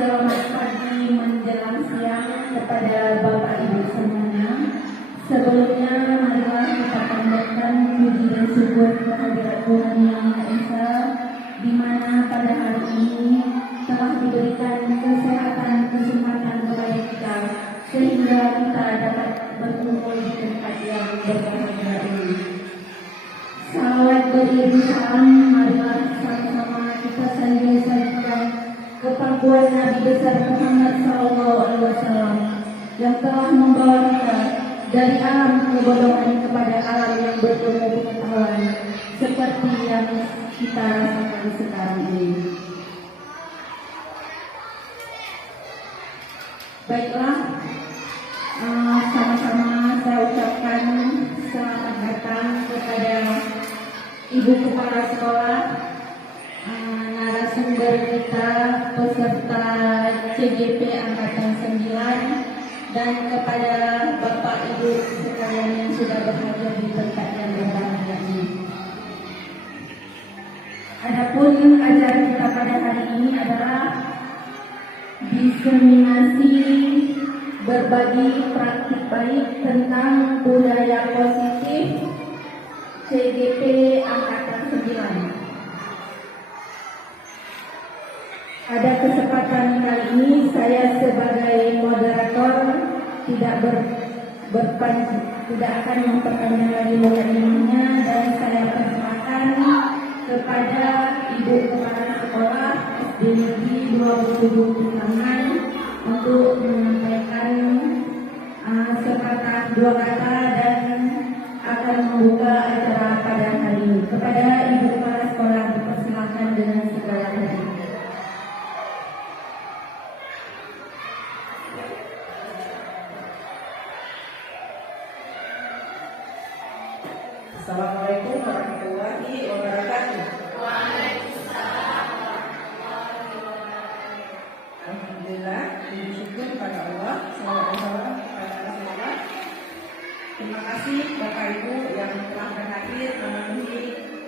Selamat pagi menjelang siang kepada Bapak Ibu semuanya. Sebelumnya marilah kita panjatkan puji dan syukur kehadirat Tuhan Yang Maha Esa, di mana pada hari ini telah diberikan kesehatan kesempatan kepada kita sehingga kita dapat berkumpul di tempat yang berbahagia ini. Salawat beriring salam, marilah sama-sama kita sanjung-sanjungkan kepada Nabi besar Muhammad SAW yang telah membawa kita dari alam kebodohan kepada alam yang berilmu pengetahuan seperti yang kita rasakan sekarang ini. Baiklah, sama-sama saya ucapkan selamat datang kepada Ibu Kepala Sekolah, narasumber kita, peserta CGP Angkatan 9, dan kepada Bapak Ibu sekalian yang sudah berhadir di tempat yang berbahagia ini. Adapun acara kita pada hari ini adalah diseminasi berbagi praktik baik tentang budaya positif CGP Angkatan 9. Pada kesempatan kali ini saya sebagai moderator tidak akan memperpanjang lagi mukadimahnya, dan saya persilakan kepada Ibu Kepala Sekolah SD Negeri 27 Pisangan untuk menyampaikan sepatah dua kata dan akan membuka acara pada hari ini. Kepada Ibu Kepala Sekolah dipersilakan dengan segala hormat. Assalamualaikum warahmatullahi wabarakatuh. Waalaikumsalam warahmatullahi wabarakatuh. Alhamdulillah, puji syukur pada Allah, salawat dan salam kepada Rasulullah. Terima kasih Bapak Ibu yang telah berhadir memenuhi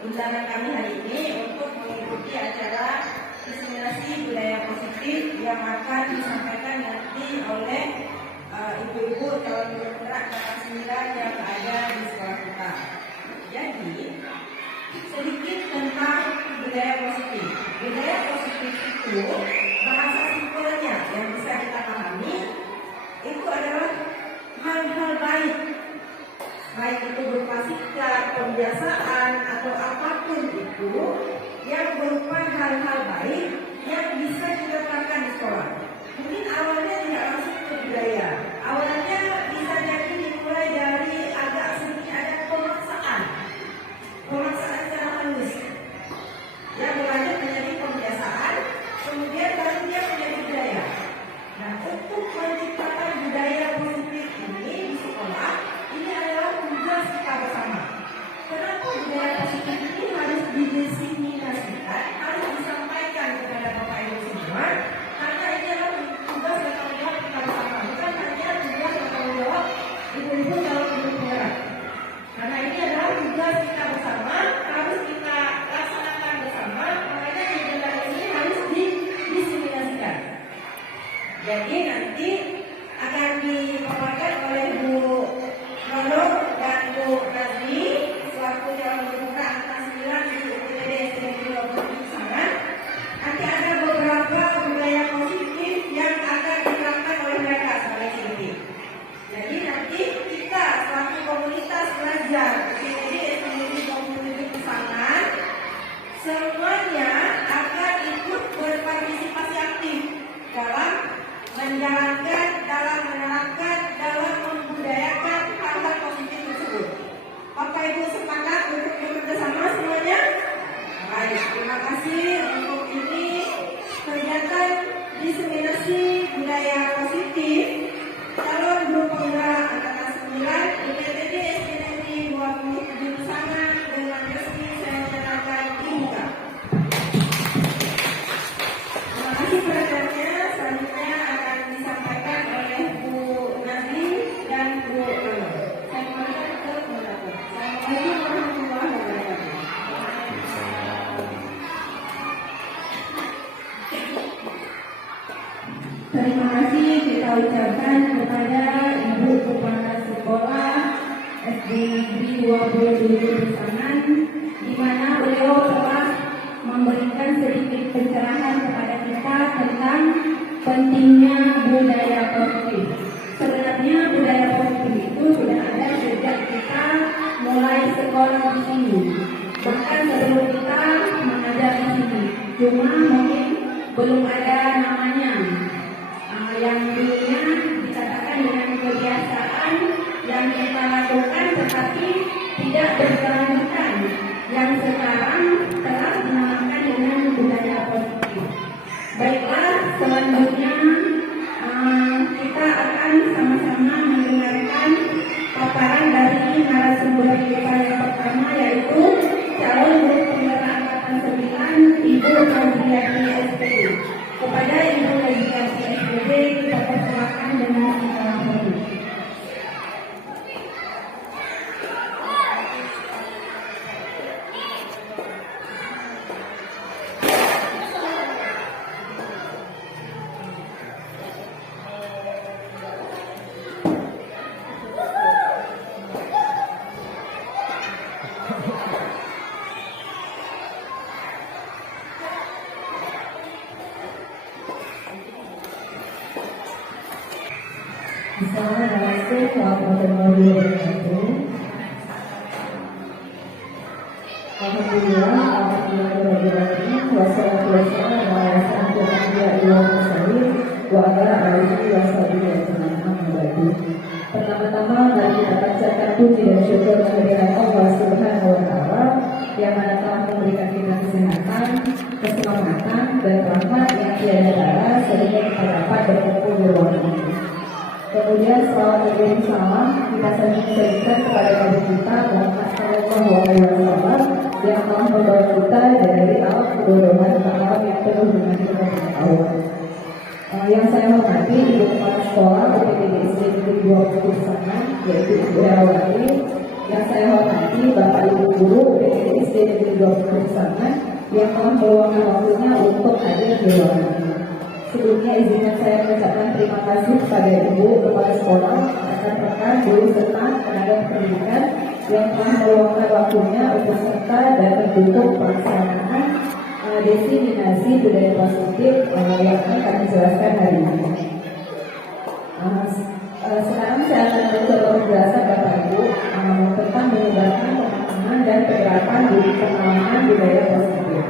undangan kami hari ini untuk mengikuti acara diseminasi budaya positif yang akan disampaikan nanti oleh ibu-ibu calon penggerak angkatan 9 yang ada di sekolah kita. Jadi, sedikit tentang budaya positif. Budaya positif itu bahasa simpelnya yang bisa kita pahami itu adalah hal-hal baik itu berupa sikap, kebiasaan atau apapun itu yang berupa hal-hal baik yang bisa kita terapkan di sekolah. Mungkin awalnya tidak langsung ke budaya. Awalnya bisa jadi dimulai dari agak sedikit ada pemaksaan secara halus. Ya, berlanjut menjadi kebiasaan, kemudian baru dia menjadi budaya. Nah, untuk menciptakan budaya positif ini di sekolah, ini adalah tugas kita bersama. Kenapa budaya positif ini harus didiseminasikan, harus disampaikan kepada Bapak Ibu semua? Karena ini adalah tugas dan tanggung jawab kita bersama, bukan hanya tugas dan tanggung jawab ibu-ibu calon ibu penggerak. Karena ini adalah tugas kita bersama, harus kita laksanakan bersama, makanya kegiatan ini harus didiseminasikan. Jadi nanti akan dipaparkan oleh Bu Nono dan Bu Nazmi selaku calon pembuka angkatan 9 di UPTD SD 27 Pisangan. Nanti ada beberapa budaya positif yang akan diterapkan oleh mereka sebagai CGP. Jadi nanti kita selaku komunitas belajar UPTD SD 27 Pisangan semuanya akan ikut berpartisipasi aktif dalam menjalankan, dalam menerapkan, dalam membudayakan hal-hal positif tersebut. Bapak Ibu sepakat untuk bekerjasama semuanya? Baik, terima kasih untuk ini kegiatan diseminasi budaya positif calon guru penggerak angkatan 9 UPTD SD Negeri 27 Pisangan dengan resmi saya nyatakan dibuka. Terima kasih perhatiannya. Selanjutnya akan disampaikan oleh Bu Nazmi dan Bu Nono. Saya mohon untuk mendapat. Assalamualaikum warahmatullahi wabarakatuh. Terima kasih kita ucapkan kepada Ibu Kepala Sekolah SD Negeri 27 Pesangan, di mana beliau telah memberikan sedikit pencerahan kepada kita tentang pentingnya budaya positif. Sebenarnya budaya positif itu sudah ada sejak kita mulai sekolah di sini, bahkan sebelum kita mengajar di sini. Cuma mungkin belum ada namanya. Yang dulunya dikatakan dengan kebiasaan yang kita lakukan tetapi tidak berkelanjutan, yang sekarang telah dinamakan dengan budaya positif. Baiklah, selanjutnya kita akan sama-sama mendengarkan paparan dari narasumber kita yang pertama, yaitu calon guru penggerak angkatan 9 Ibu Fadliyati SPD. Kepada Ibu Fadliyati SPD kita persilakan dengan segala hormat. Assalamualaikum warahmatullahi wabarakatuh. Alhamdulillah, wassalatu wassalamu ala asyrofil anbiya'i wal mursalin wa ala alihi washabihi ajma'in. Pertama-tama mari kita panjatkan puji dan syukur kehadirat Allah Subhanahu wa taala yang mana telah memberikan kita kesehatan, keselamatan dan rahmat yang tiada tara sehingga kita dapat berkumpul di ruang ini. Kemudian salawat dan salam kita sampaikan kepada Nabi kita Muhammad Sallallahu Alaihi Wasallam yang telah membawa kita dari alam kebodohan ke alam yang penuh dengan kebenaran Allah. Yang saya hormati Ibu Kepala Sekolah UPTD SD Negeri 20 Pesangan, yaitu Ibu Herawati. Yang saya hormati Bapak Ibu Guru UPTD SD Negeri 20 Pesangan yang telah meluangkan waktunya untuk hadir di ruangan ini. Sebelumnya izinkan saya mengucapkan terima kasih kepada Ibu Kepala Sekolah, rekan-rekan, guru serta tenaga pendidikan yang telah meluangkan waktunya untuk serta dan mendukung pelaksanaan diseminasi budaya positif yang akan kami jelaskan hari ini. Sekarang saya akan mencoba menjelaskan Bapak Ibu tentang menyebarkan pemahaman dan penerapan pengalaman budaya positif.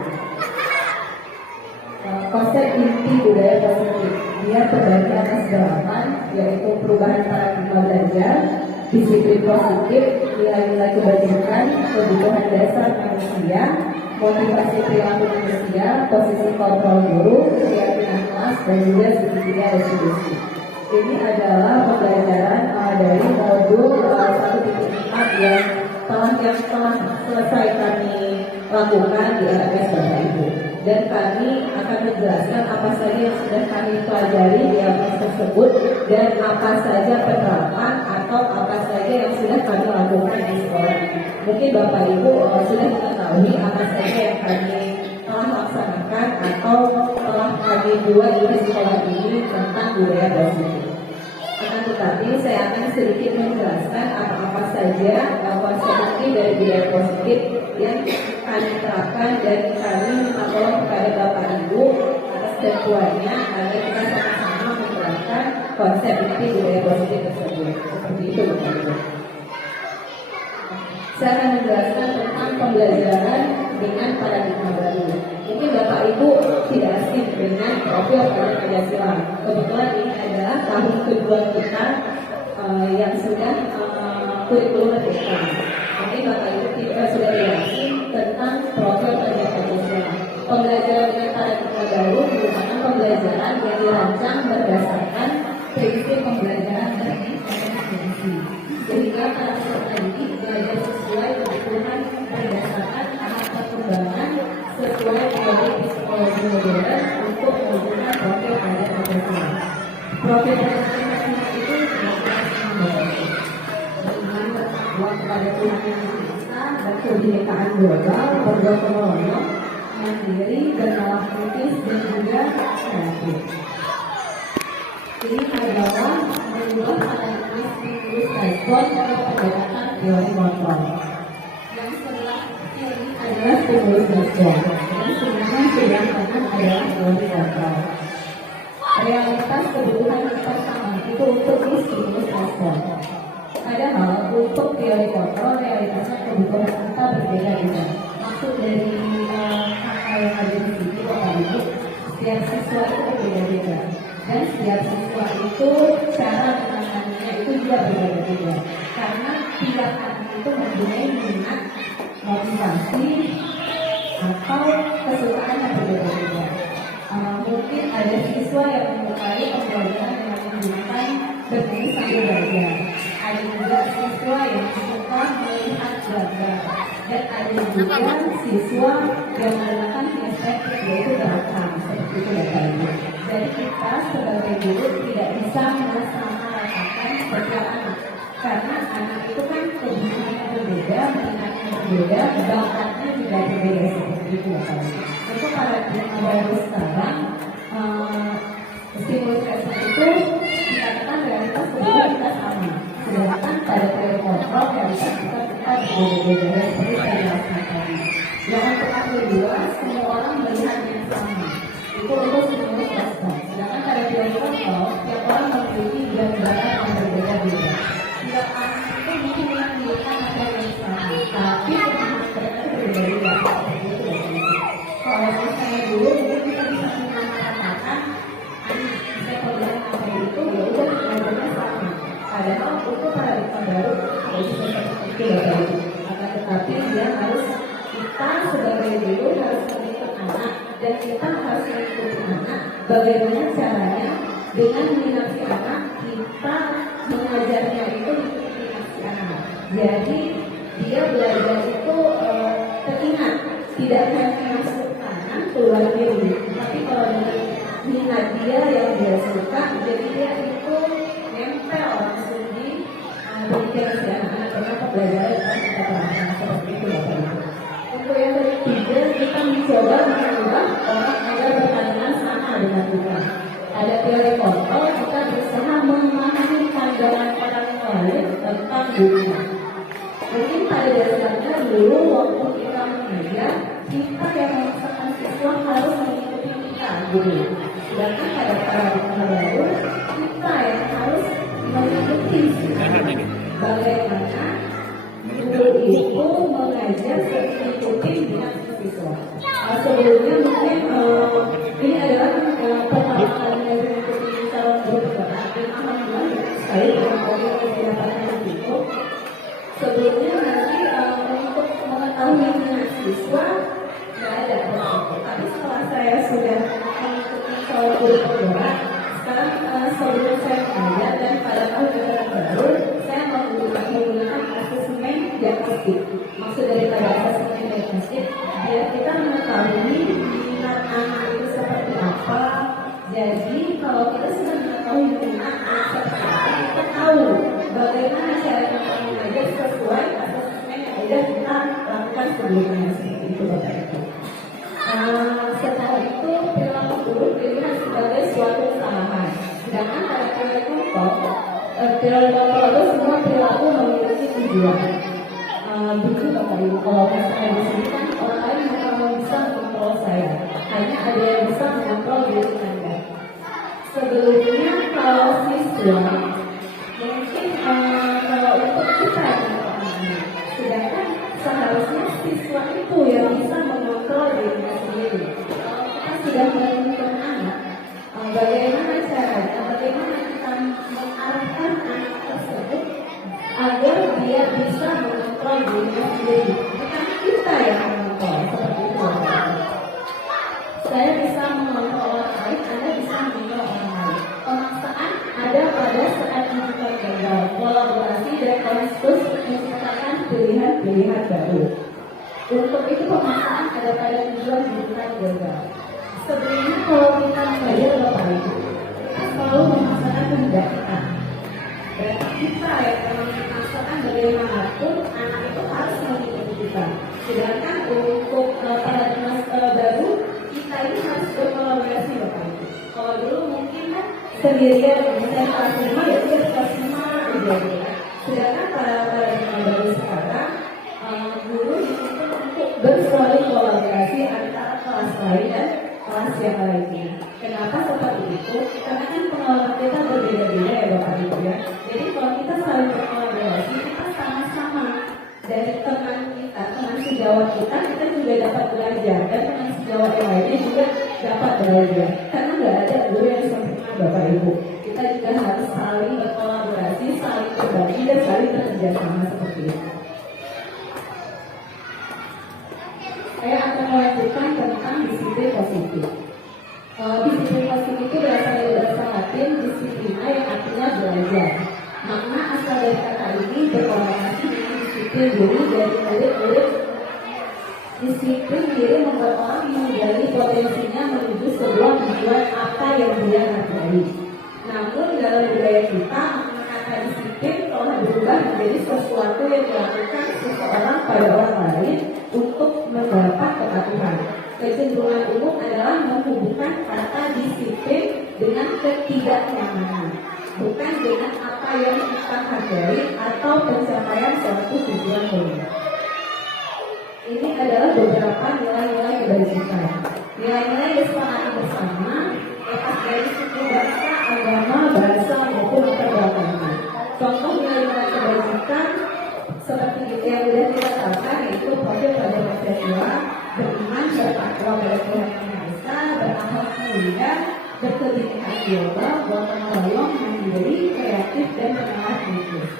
Konsep inti budaya positif, dia terbagi atas 8, yaitu perubahan paradigma belajar, disiplin positif, nilai-nilai kebajikan, kebutuhan dasar manusia, motivasi perilaku manusia, posisi kontrol guru, keyakinan kelas, dan juga segitiga resolusi. Ini adalah pembelajaran dari modul 1.4 yang telah selesai kami lakukan di LMS Bapak Ibu. Dan kami akan menjelaskan apa saja yang sudah kami pelajari di LMS tersebut dan apa saja penerapan atau apa saja yang sudah kami lakukan di sekolah. Mungkin Bapak Ibu sudah mengetahui apa saja yang kami telah laksanakan atau telah kami buat di sekolah ini tentang budaya positif. Akan tetapi saya akan sedikit menjelaskan apa-apa saja konsep inti dari budaya positif yang kami terapkan dan kami tolong kepada Bapak Ibu atas bantuannya agar kita sama-sama menerapkan konsep inti budaya positif tersebut. Seperti itu Bapak Ibu. Saya akan menjelaskan tentang pembelajaran dengan paradigma baru. Mungkin Bapak Ibu tidak asing dengan profil pada Pancasila. Kebetulan ini adalah tahun kedua kita yang sudah kurikulum merdeka. Mungkin Bapak Ibu sudah tidak asing tentang profil pada Pancasila. Pembelajaran dengan paradigma baru merupakan pembelajaran yang dirancang berdasarkan prinsip pembelajaran terintegrasi, sehingga para peserta didik belajar sesuai kebutuhan berdasarkan tahap perkembangan sesuai metode psikologi modern untuk mewujudkan profil pada Pancasila. Profil Pancasila itu adalah beriman bertakwa kepada Tuhan Yang Maha Esa dan kebinekaan global, bergotong royong, mandiri, bernalar kritis dan juga kreatif. Ini adalah mengubah paradigma stimulus respon atau pendekatan teori kontrol. Yang sebelah kiri adalah stimulus respon, dan sebenarnya sebelah kanan adalah teori kontrol. Realitas kebutuhan kita sama itu untuk stimulus respon. Padahal untuk teori kontrol realitasnya kebutuhan kita berbeda-beda. Maksud dari kata yang ada di sini Bapak Ibu, setiap siswa itu berbeda-beda. Dan setiap siswa itu cara menanganinya itu juga berbeda-beda. Karena tiap anak itu mempunyai minat, motivasi, atau kesukaan yang berbeda-beda. Mungkin ada siswa yang menyukai pembelajaran dengan menggunakan bermain sambil belajar. Ada juga siswa yang suka melihat gambar. Dan ada juga siswa yang menggunakan perspektif yaitu berakam seperti itu Bapak Ibu. Jadi kita sebagai guru tidak bisa menyamaratakan setiap anak, karena anak itu kan kebutuhannya berbeda, minatnya berbeda, bakatnya juga berbeda seperti itu Bapak Ibu. Untuk paradigma baru sekarang, stimulus respon itu dikatakan realitas kebutuhan kita sama. Sedangkan pada teori kontrol realitas kita berbeda-beda seperti saya jelaskan tadi. Jangan pernah kedua, semua orang melihat yang sama. Itu untuk stimulus respon. Sedangkan pada teori kontrol, tiap orang memiliki gambaran yang berbeda-beda. Tiap anak itu mungkin melihat materi yang sama, tapi pemahaman mereka berbeda-beda. Seperti itu Bapak. Kalau misalnya dulu mungkin kita bisa menyamaratakan saya pelajaran materi itu ya udah belajarnya sama. Padahal untuk paradigma baru harus seperti itu Bapak Ibu. Akan tetapi dia harus kita sebagai guru harus mengikut anak dan kita harus mengikuti anak. Bagaimana caranya dengan minat si anak kita mengajarnya itu mengikuti minat si anak. Jadi dia belajar itu teringat, tidak hanya masuk kanan keluar kiri, tapi kalau dengan minat dia yang dia suka, jadi dia itu nempel langsung di pikiran si anak-anak karena pembelajaran kita paham seperti itu Bapak Ibu. Untuk yang ketiga kita mencoba mengubah orang agar berpandangan sama dengan kita. Ada teori kontrol, kita berusaha memahami pandangan orang lain tentang dunia. Mungkin pada dasarnya dulu waktu kita mengajar, kita yang memaksakan siswa harus mengikuti kita guru. Sedangkan pada paradigma baru, kita yang harus mengikuti siswa. Bagaimana guru itu mengajar mengikuti minat siswa. Sebelumnya mungkin ini adalah pertama kalinya mengikuti calon guru bergerak. Alhamdulillah saya dengan kalian mendapatkan itu. Sebelumnya nanti untuk mengetahui minat siswa tidak ada proses. Tapi setelah saya sudah mengikuti calon guru bergerak, sekarang sebelum saya mengajar dan pada tahun baru saya menggunakan asesmen diagnostik. Maksud daripada asesmen diagnostik biar kita mengetahui minat anak itu seperti apa. Jadi kalau kita sudah mengetahui minat anak seperti apa, kita tahu bagaimana cara kita mengajar sesuai asesmen yang sudah kita lakukan sebelumnya. Seperti itu Bapak Ibu. Setelah itu perilaku guru dilihat sebagai suatu kesalahan. Sedangkan pada teori kontrol itu semua perilaku memiliki tujuan. Begitu Bapak Ibu. Kalau saya di sini kan orang lain bukan bisa mengontrol saya, hanya ada yang bisa mengontrol diri Anda. Sebelumnya kalau siswa mungkin kalau untuk kita yang anak, sedangkan seharusnya siswa itu yang bisa mengontrol dirinya sendiri. Kalau kita sudah menemukan anak, bagaimana caranya, bagaimana kita mengarahkan anak tersebut agar dia bisa mengontrol dirinya sendiri, bukan kita yang mengontrol. Seperti itu saya bisa mengontrol orang lain, Anda bisa mengontrol orang lain. Pemaksaan ada pada saat menentukan gagal, kolaborasi dan konsensus menciptakan pilihan-pilihan baru. Untuk itu pemaksaan ada pada tujuan bukan gagal. Sebelumnya kalau kita mengajar Bapak Ibu, kita selalu memaksakan kehendak kita. Berarti kita yang memaksakan bagaimanapun anak itu harus mengikuti kita. Sedangkan untuk paradigma baru, kita ini harus berkolaborasi Bapak Ibu. Kalau dulu mungkin kan sendirian kelas 5 ya udah kelas 5 aja gitu kan. Sedangkan pada zaman baru sekarang guru dituntut untuk berkolaborasi antara kelas lain dan kelas yang lainnya. Kenapa seperti itu? Karena kan pengalaman kita berbeda-beda ya Bapak Ibu ya. Jadi kalau kita saling berkolaborasi, kita sama-sama dari teman kita, teman sejawat kita juga dapat belajar, dan teman sejawat yang lainnya juga dapat belajar. Karena nggak ada guru yang sempurna Bapak Ibu. Kita juga harus saling berkolaborasi, saling berbagi, dan saling bekerja sama seperti itu. Saya akan melanjutkan tentang disiplin positif. Disiplin positif itu berasal dari bahasa Latin disiplina yang artinya belajar. Makna asal dari kata ini berkorelasi dengan disiplin diri dari murid-murid. Disiplin diri membuat orang menggali potensinya menuju sebuah tujuan apa yang dia hargai. Namun dalam budaya kita, kata disiplin telah berubah menjadi sesuatu yang dilakukan seseorang pada orang lain untuk mendapat kepatuhan. Kecenderungan umum adalah menghubungkan kata disiplin dengan ketidaknyamanan, bukan dengan apa yang kita hargai atau pencapaian suatu tujuan mulia. Ini adalah beberapa nilai-nilai kebajikan. Nilai-nilai disepakati bersama, lepas dari suku bangsa, agama, bahasa maupun latar belakang. Contoh nilai-nilai kebajikan seperti yang sudah kita tahu, yaitu profil pada Pancasila, beriman, bertakwa pada Tuhan Yang Maha Esa, berakhlak mulia, berkebinekaan global, gotong royong, mandiri, kreatif, dan pengawas kritis.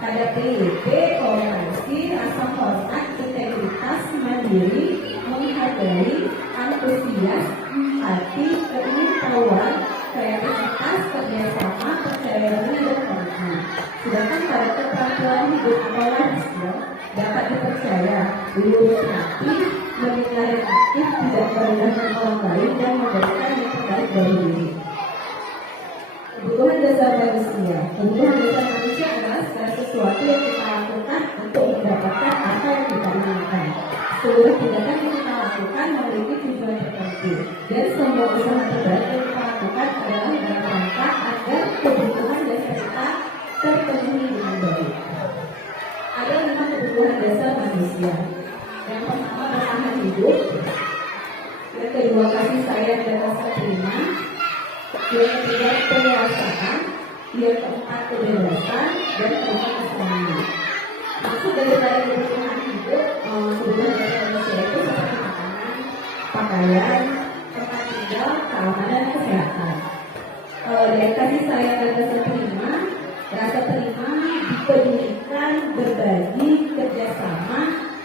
Pada PYP, toleransi, rasa hormat, integritas, mandiri, menghargai, antusias, empati, keingintahuan, kreativitas, kerjasama, percaya diri, dan komitmen. Sedangkan pada keterampilan hidup atau life skill dapat dipercaya, lurus hati, mendengar yang aktif, tidak merendahkan orang lain, dan memberikan yang terbaik dari diri. Kebutuhan dasar manusia. Kebutuhan dasar manusia adalah segala sesuatu yang kita lakukan untuk mendapatkan apa yang kita inginkan. Seluruh tindakan yang kita lakukan memiliki tujuan tertentu, dan semua usaha terbaik yang kita lakukan adalah dalam rangka agar kebutuhan dasar kita terpenuhi dengan baik. Ada 5 kebutuhan dasar manusia. Yang pertama bertahan hidup, yang kedua kasih sayang dan rasa terima, yang ketiga penguasaan, yang keempat kebebasan, dan keempat kesenangan. Maksud daripada kebutuhan hidup, kebutuhan dasar manusia itu seperti makanan, pakaian, tempat tinggal, keamanan, dan kesehatan. Dan kasih sayang dan rasa terima dipedulikan, berbagi, kerjasama,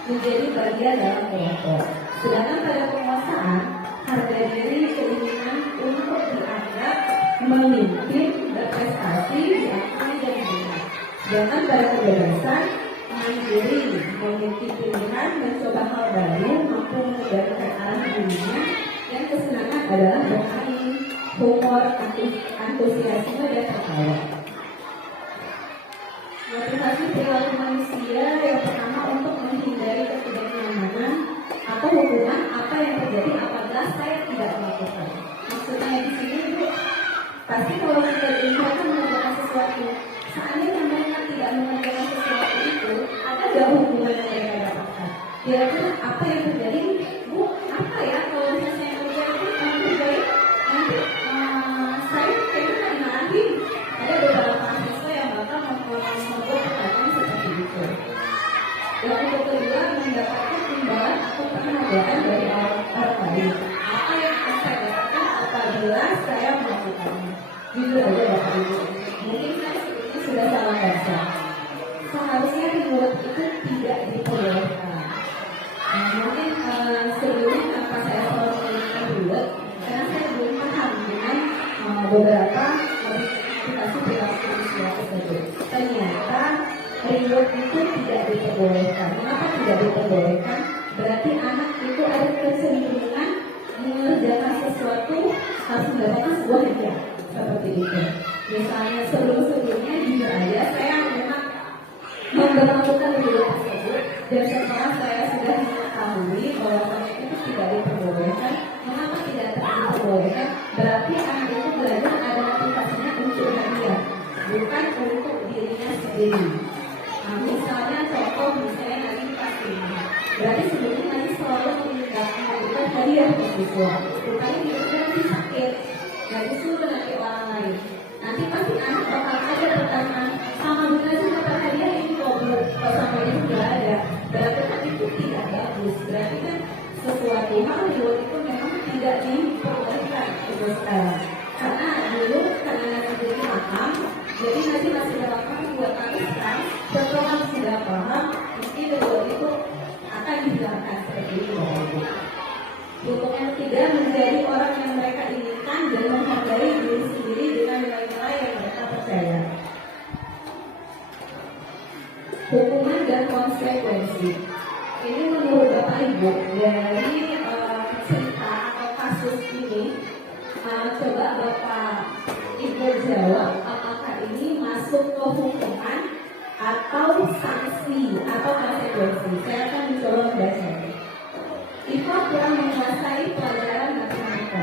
menjadi bagian dalam kelompok. Sedangkan pada penguasaan, harga diri, keinginan untuk dianggap, memimpin, berprestasi, diakui, dan didengar. Sedangkan pada kebebasan, mandiri, memiliki pilihan, mencoba hal baru, mampu menegakkan arah dirinya, dan kesenangan adalah bermain, humor, antusiasme, dan tertawa. Motivasi perilaku manusia yang pertama untuk menghindari ketidaknyamanan atau hubungan apa yang terjadi apabila saya tidak melakukan. Maksudnya di sini Bu, pasti kalau kita diingatkan mengerjakan sesuatu, seandainya mereka tidak mengerjakan sesuatu itu, ada gak hubungan yang mereka dapatkan? Kira-kira apa yang terjadi? Bu, apa ya kalau misalnya saya kerjakan nanti baik, nanti saya kayaknya dimarahin. Ada beberapa mahasiswa yang bakal membuat pertanyaan seperti itu. Yang kedua, mendapatkan imbalan atau penghargaan dari orang lain. Apa yang akan saya dapatkan apabila saya melakukannya? Jujur aja Bapak Ibu, mungkin saya sebetulnya sudah salah baca. Seharusnya reward itu tidak diperbolehkan. Mungkin sebelumnya kenapa saya selalu menggunakan reward, karena saya belum paham dengan beberapa aplikasi perilaku manusia tersebut. Ternyata reward itu tidak diperbolehkan. Mengapa tidak diperbolehkan? Berarti anak itu ada kecenderungan mengerjakan sesuatu harus mendapatkan sebuah hadiah seperti itu. Misalnya sebelumnya jujur aja saya memang memperlakukan reward tersebut, dan setelah saya sudah mengetahui bahwa itu tidak diperbolehkan, mengapa tidak diperbolehkan? Berarti anak itu belajar ada motivasinya untuk hadiah. siswa. Rupanya hidupnya nanti sakit, nggak disuruh nanti orang lain. Nanti pasti anak bakal ada pertanyaan, sama Bunda juga dapat hadiah ini kok belum, kok sampai itu nggak ada. Berarti kan itu tidak bagus. Berarti kan sesuatu hal di luar itu memang tidak diperbolehkan itu sekarang. Karena dulu karena nasi jadi paham, jadi nanti masih dalam paham buat kami sekarang. Setelah sudah paham, mesti di luar itu akan dijelaskan seperti itu. Untuk yang tidak menjadi orang yang mereka inginkan dan menghargai diri sendiri dengan nilai-nilai yang mereka percaya. Hukuman dan konsekuensi. Ini menurut Bapak Ibu dari cerita atau kasus ini, coba Bapak Ibu jawab apakah ini masuk ke hukuman atau sanksi atau konsekuensi. Saya akan mencoba membaca. Iva kurang menguasai pelajaran matematika,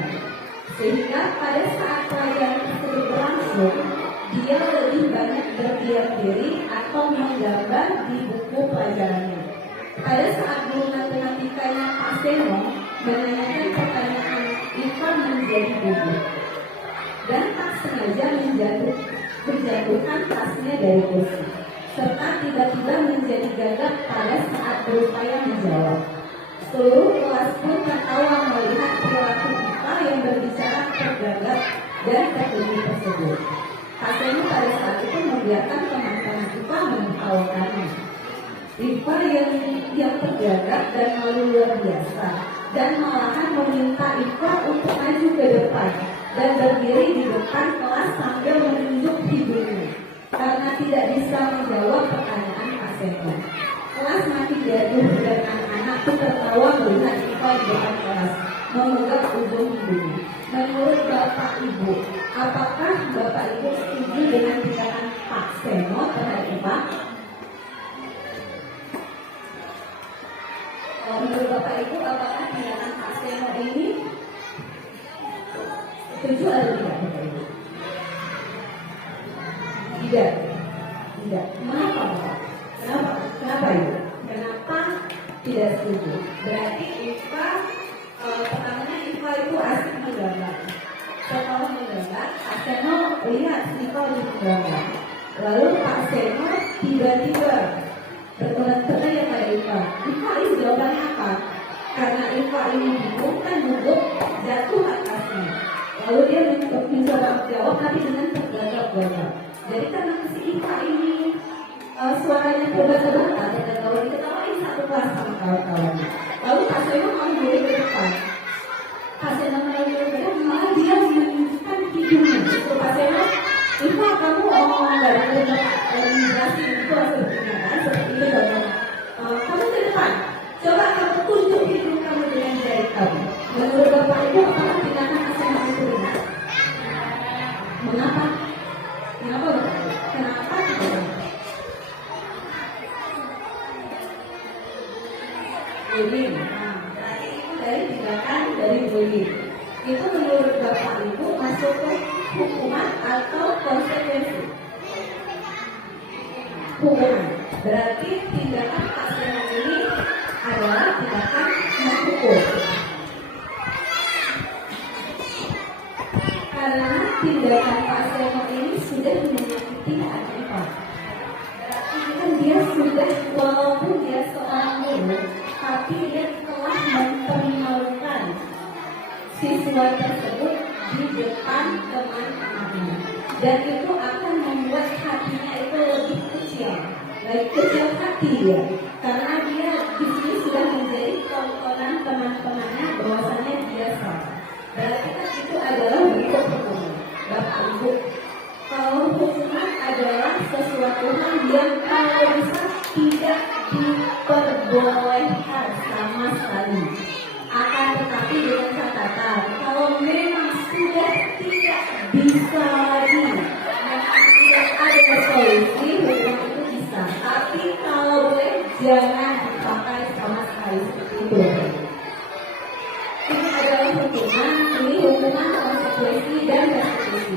sehingga pada saat pelajaran tersebut berlangsung, dia lebih banyak berdiam diri atau menggambar di buku pelajarannya. Pada saat guru matematikanya Pak Seno menanyakan pertanyaan, Iva menjadi gugup dan tak sengaja menjatuhkan tasnya dari kursi, serta tiba-tiba menjadi gagap pada saat berupaya menjawab. Seluruh kelas pun tertawa melihat perilaku Iva yang berbicara tergagap dan tertuju tersebut. Pak Seno pada saat itu membiarkan teman-teman Iva menertawakannya. Iva yang tergagap dan malu luar biasa, dan malahan meminta Iva untuk maju ke depan dan berdiri di depan kelas sambil menunjuk hidungnya karena tidak bisa menjawab pertanyaan Pak Seno. Kelas makin gaduh dan anak-anak pun tertawa melihat Iva di depan kelas memegang ujung hidungnya. Menurut Bapak Ibu, apakah Bapak Ibu setuju dengan tindakan Pak Seno terhadap Iva? Menurut Bapak Ibu, apakah tindakan Pak Seno ini setuju atau tidak, Bapak Ibu? Tidak. Kenapa, Bapak? Kenapa Ibu? Kenapa tidak setuju? Berarti Iva, pertamanya Iva itu asik menggambar. Setelah menggambar, Pak Seno lihat Iva lebih menggambar. Lalu Pak Seno tiba-tiba bertanya pada Iva, ini jawabannya apa? Karena Iva ini bingung kan gugup jatuh atasnya. Lalu dia mencoba jawab tapi dengan tergagap-gagap. Jadi karena si Iva ini suaranya terbata-bata dan kalau diketawain satu kelas sama kawan-kawannya. Lalu Pak Seno mau diri ke depan. Pak Seno mau diri ke depan, malah dia menunjukkan hidungnya. Itu Pak Seno, Iva kamu nggak ada menjelaskan itu sepertinya kan? Seperti itu dong. Kamu ke depan. Coba kamu tunjuk hidung kamu dengan jari kamu. Menurut Bapak Ibu, apakah tindakan Pak Seno itu benar? Mengapa? Kenapa Bapak Ibu? Kenapa tidak? Bullying. Berarti itu dari tindakan dari bullying. Itu menurut Bapak Ibu masuk ke hukuman atau konsekuensi? Hukuman. Berarti tindakan Pak Seno ini adalah tindakan menghukum. Karena tindakan Pak Seno ini sudah menyakiti hati Iva. Berarti kan dia sudah, walaupun dia seorang guru, tapi dia telah mempermalukan siswa tersebut di depan teman-temannya, dan itu akan membuat hatinya itu lebih kecil hati dia, karena dia di sini sudah menjadi tontonan teman-temannya bahwasanya dia salah. Berarti kan itu adalah bentuk hukuman. Bapak Ibu, kalau hukuman adalah sesuatu hal yang kalau bisa tidak diperbolehkan sama sekali. Akan tetapi dengan catatan, kalau memang sudah tidak bisa lagi, tidak ada solusi, hukuman itu bisa. Tapi kalau boleh jangan dipakai sama sekali seperti itu. Ini adalah hukuman, ini hukuman konsekuensi dan restitusi.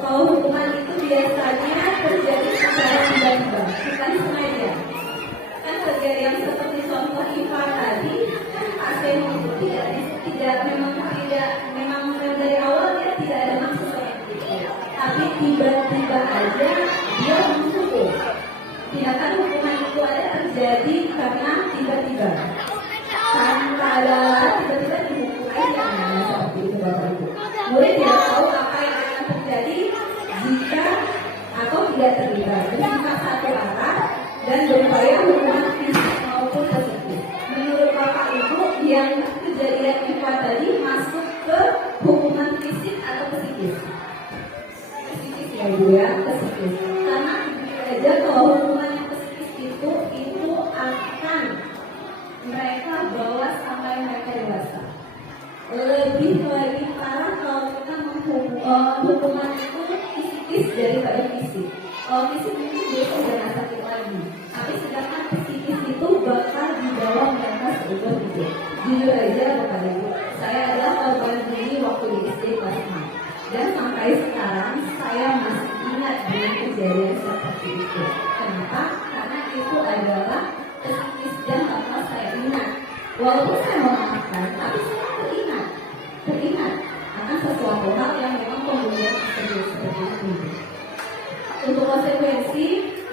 Kalau hukuman itu biasanya terjadi secara tiba-tiba, bukan sengaja. Kan terjadi yang seperti contoh Iva tadi, kan Pak Seno itu tidak memang tiba-tiba aja dia menghukum. Tindakan hukuman itu ada terjadi karena tiba-tiba. Tanpa ada tiba-tiba dihukum aja, nah, seperti itu Bapak Ibu. Murid tidak tahu apa yang akan terjadi jika atau tidak terlibat, bersifat satu arah dan berupaya hukuman fisik maupun psikis. Menurut Bapak Ibu, yang kejadian IPA tadi masuk ke hukuman fisik atau psikis? Psikis ya Ibu ya, psikis. Karena aja kalau hukuman yang psikis itu akan mereka bawa sampai mereka dewasa. Lebih parah kalau kita hukuman itu psikis daripada fisik. Kalau fisik mungkin dia udah nggak sakit lagi, tapi sedangkan psikis itu bakal dibawa mereka seumur hidup. Jujur aja Bapak Ibu, saya adalah korban ini waktu di SD kelas 6 dan sampai sekarang saya masih ingat dengan kejadian seperti itu. Kenapa? Karena itu adalah psikis dan bakal saya ingat. Walaupun saya memaafkan, tapi saya teringat akan sesuatu hal yang memang pembunuhan tersebut seperti itu. Untuk konsekuensi,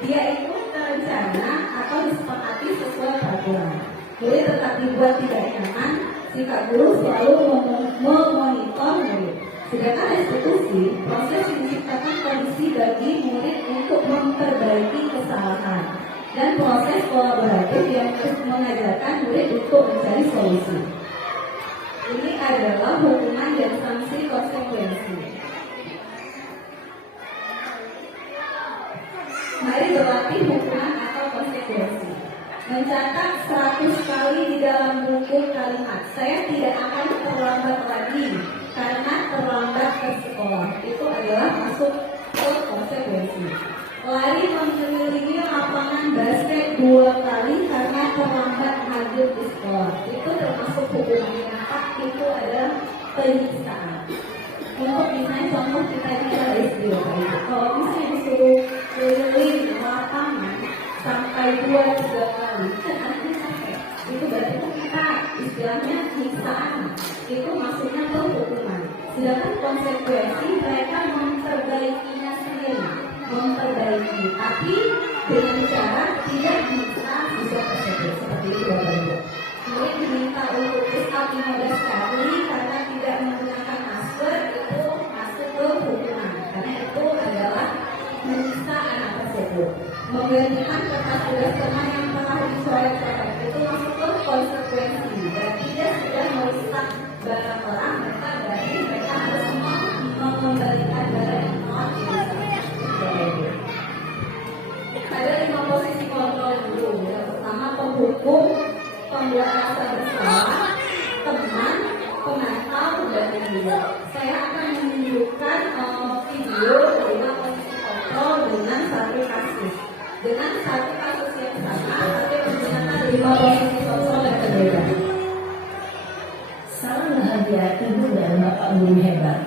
dia itu terencana atau disepakati sesuai peraturan. Murid tetap dibuat tidak nyaman, sikap guru selalu memonitor murid. Sedangkan restitusi, proses menciptakan kondisi bagi murid untuk memperbaiki kesalahan dan proses kolaboratif yang mengajarkan murid untuk mencari solusi. Ini adalah hukuman dan sanksi konsekuensi. Mari berlatih hukuman atau konsekuensi. Mencatat 100 kali di dalam buku kalimat. Saya tidak akan terlambat lagi karena terlambat ke sekolah. Itu adalah masuk ke konsekuensi. Lari mengelilingi lapangan basket 2 kali karena terlambat hadir di sekolah. Itu termasuk hukuman. Kenapa? Itu adalah penyiksaan. Untuk misalnya contoh kita ini adalah SD. Kalau misalnya disuruh keliling lapangan sampai 2-3 kali, kan artinya capek. Itu berarti kita istilahnya penyiksaan. Itu maksudnya ke hukuman. Sedangkan konsekuensi mereka memperbaikinya sendiri. Memperbaiki, tapi dengan cara tidak menyiksa siswa tersebut. Seperti itu Bapak Ibu. Murid diminta untuk push up 15 kali karena tidak menggunakan masker, itu masuk ke hukuman. Karena itu adalah menyiksa anak tersebut. Menggantikan kertas tugas teman yang telah dicoret-coret, itu masuk ke konsekuensi. Berarti dia sudah merusak barang orang, maka berarti mereka harus mengembalikan barang yang telah dirusak. Ada 5 posisi kontrol dulu. Yang pertama penghukum, pembuat rasa bersalah, teman, penantau, dan media. Saya akan menunjukkan video 5 posisi kontrol dengan satu kasus. Dengan satu kasus yang sama, tapi menggunakan 5 posisi kontrol yang berbeda. Salam bahagia Ibu dan Bapak Guru hebat.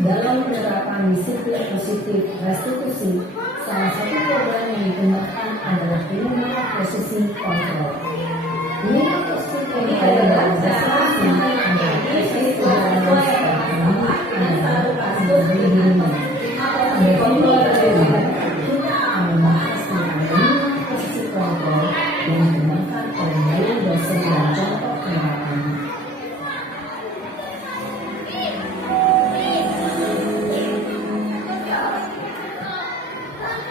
Dalam penerapan disiplin positif restitusi, salah satu program yang dikembangkan adalah 5 posisi kontrol. 5 posisi kontrol adalah restitusi adalah posisi kontrol yang satu kasus dengan 5 kontrol berbeda. Kita akan membahas tentang 5 posisi kontrol yang dikembangkan oleh dosen dan contoh penerapannya.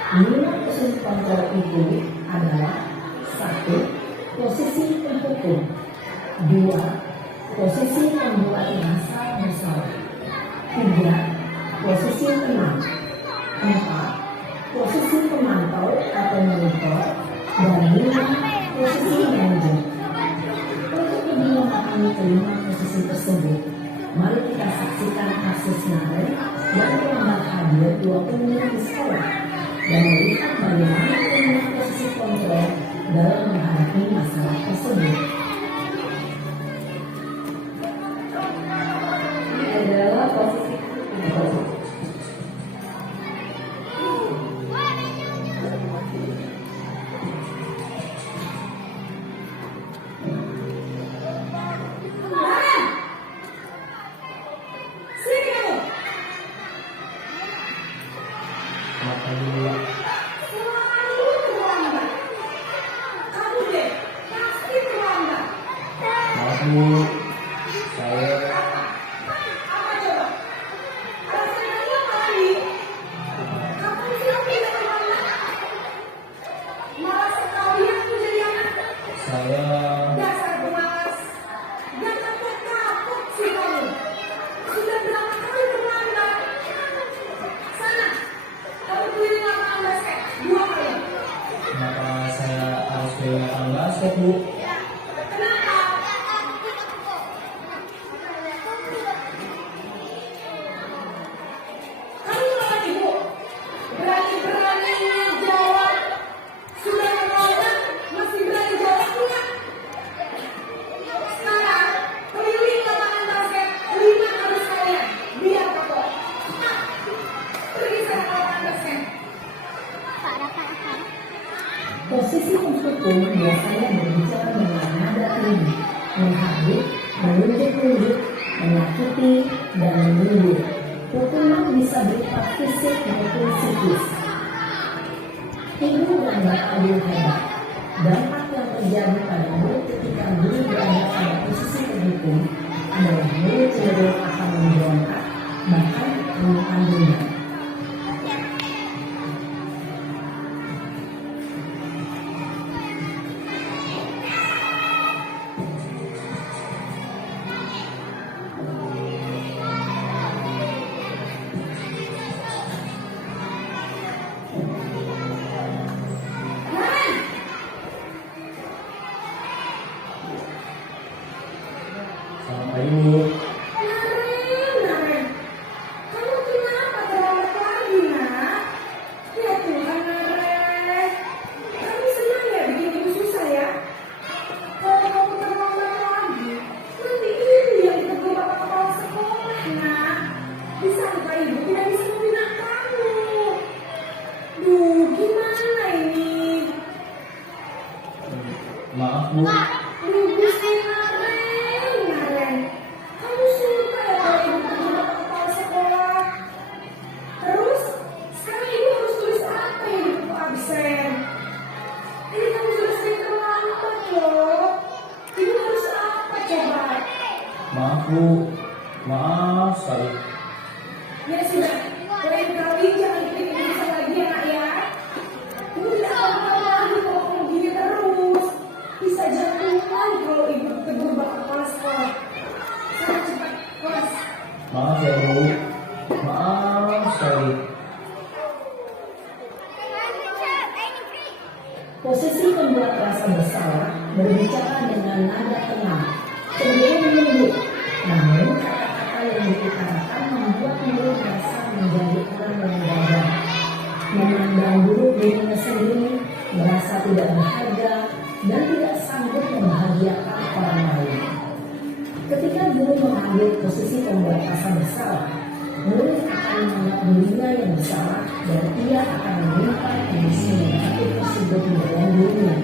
Lima posisi kontrol itu adalah 1. Posisi penghukum, 2. Posisi pembuat rasa bersalah, 3. Posisi tenang, 4. Posisi pemantau atau monitor, dan 5. Posisi manajer. Untuk lebih memahami kelima posisi tersebut, mari kita saksikan kasus nyata yang terlambat hadir 20 menit di sekolah dan melihat bagaimana 5 posisi kontrol dalam menghadapi masalah tersebut. Ini adalah posisi kontrol. Bu. Selalu terlambat. Kamu deh, pasti terlambat. Maaf Bu, saya Apa? Apa coba? Alasan kamu apa lagi? Kamu siapa yang terlambat? Malah sekali aku jadi anak. saya Dasar pemalas. Jangan kapok sih kamu. Sudah berapa kali terlambat? Sana, kamu keliling lapangan basket 2 kali. kenapa saya harus kehilangan basket Bu? Kenapa? Kamu lawan ibu. Berani-beraninya jawab. Sudah terlambat, masih berani jawab enggak? Sekarang, keliling lapangan basket 5 kali sekalian. Biar kapok. Cepat. Pergi sana ke lapangan basket. Posisi terstruktur biasanya berbicara dengan nada tinggi, menghardik, menunjuk-nunjuk, menyakiti, dan menyindir. Hukuman bisa berupa fisik maupun psikis. Ibu dan bapak guru hebat. Dampak yang terjadi pada murid ketika guru berada pada posisi terhukum adalah murid cenderung akan memberontak, bahkan menekan dunia. Naren, Selamat pagi Bu. Naren. Kamu kenapa terlambat lagi, nak? Ya Tuhan, Naren. Kamu senang ya bikin ibu susah ya? Kalau kamu terlambat lagi, nanti ibu yang ditegur bapak kepala sekolah, nak. Disangka ibu tidak bisa membina kamu. Duh, gimana ini? Maaf Bu, Bagus nih, Naren. Kamu suka ya kalau ibu tegur bapak kepala sekolah? Terus, sekarang ibu harus tulis apa yang di buku absen? Ini kamu sudah sering terlambat loh. Ibu harus apa coba? maaf Bu, maaf sekali. Ya sudah, lain kali jangan bikin ibu susah lagi ya, nak ya. Ibu tidak akan tahu lagi kalau kamu gini terus. Bisa jantungan kalau ibu tegur bapak kepala sekolah. Sana cepat, kelas. Maaf ya Bu, maaf sekali. Posisi pembuat rasa bersalah berbicara dengan nada tenang, cenderung menyebut. Namun kata-kata yang diutarakan membuat murid merasa menjadi orang yang gagal, memandang buruk dirinya sendiri, merasa tidak berharga, dan tidak sanggup membahagiakan orang lain. Ketika guru mengambil posisi pembuat rasa bersalah, murid akan menganggap dirinya yang bersalah dan ia akan menyimpan emosi negatif tersebut di dalam dirinya.